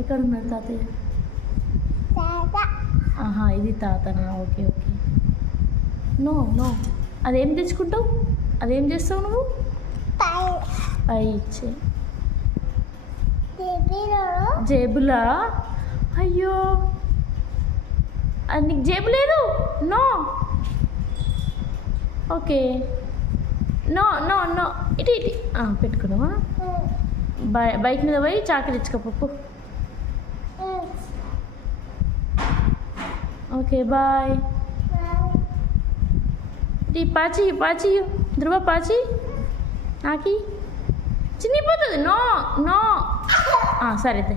ఎక్కడ ఉన్నాడు తాతయ్య? ఆహా, ఇది తాతనా? Okay okay. నో నో, అదేం తెచ్చుకుంటావు? అదేం చేస్తావు నువ్వు? పై ఇచ్చే జేబులా? అయ్యో, అది నీకు జేబు లేదు? No. Okay, no no no, ఇటు ఇటు పెట్టుకున్నావా? బైక్ మీద పోయి చాకరీ ఇచ్చుకోపప్పు. Okay bye. పాచి పాచి ధ్రువ పాచి నాకి చినిగిపోతుంది. నో నో, సరే అయితే.